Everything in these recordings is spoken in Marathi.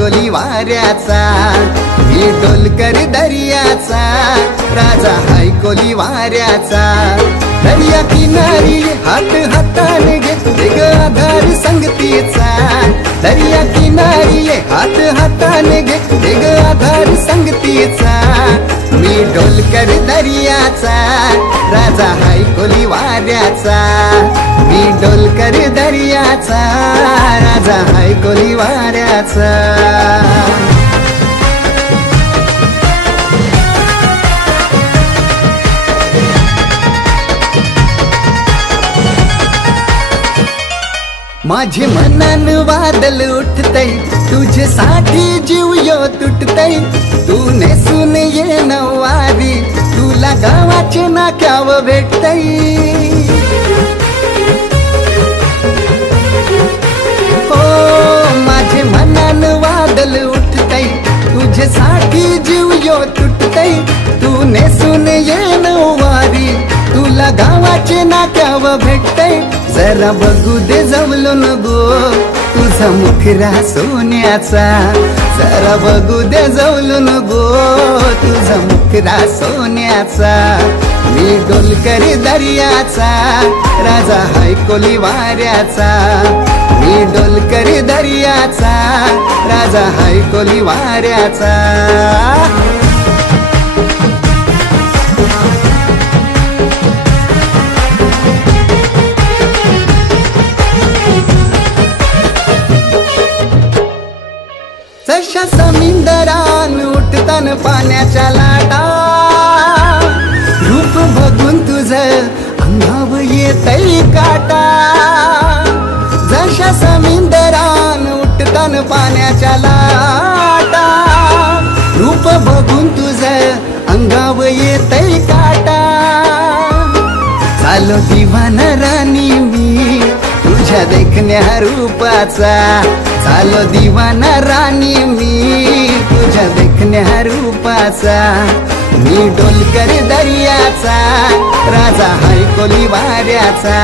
कोली वाऱ्याचा, मी डोलकर दर्याचा, राजा हाय कोली वाऱ्याचा। दर्या किनारी हात हाताने घेते ग आधार संगतीचा, दर्या किनारी हात हाताने घेते ग आधार संगतीचा। मी डोलकर दर्याचा, राजा हाय कोली वाऱ्याचा, मी डोलकर दर्याचा, राजा हाय कोली वाऱ्याचा। माझे मनान वादल उठतय, तुझ्यासाठी जीव यो तुटतय। तू नेसून ये नवारी, तुला गावाचे नाक्याव भेटतय। हो माझे मनान वादल उठतय, तुझ्यासाठी जीव यो तुटतय। तू नेसून ये नवारी, तुला गावाचे नाक्याव भेटतय। जरा बघू दे जवलून गो तुझा मुखरा सोन्याचा, जरा बघू दे जवलून गो तुझा मुखरा सोन्याचा। मी डोलकर दर्याचा, राजा हाय कोली वाऱ्याचा, मी डोलकर दर्याचा, राजा हाय कोली वाऱ्याचा। जशा समुद्रान उठतान पाण्याच्या लाटा, रूप बघून तुझं अंगाव येतय काटा। जशा समुद्रान उठतान पाण्याच्या लाटा, रूप बघून तुझं अंगाव येतय काटा। चालो दिवाना राणी मी तुझ्या देखण्या रूपाचा, चालो दिवाना राणी मी तुझ्या देखण्या रूपाचा। मी डोलकर दर्याचा, राजा हाय कोली वाऱ्याचा,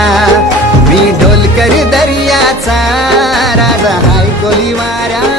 मी डोलकर दर्याचा, राजा हाय कोली वाऱ्याचा।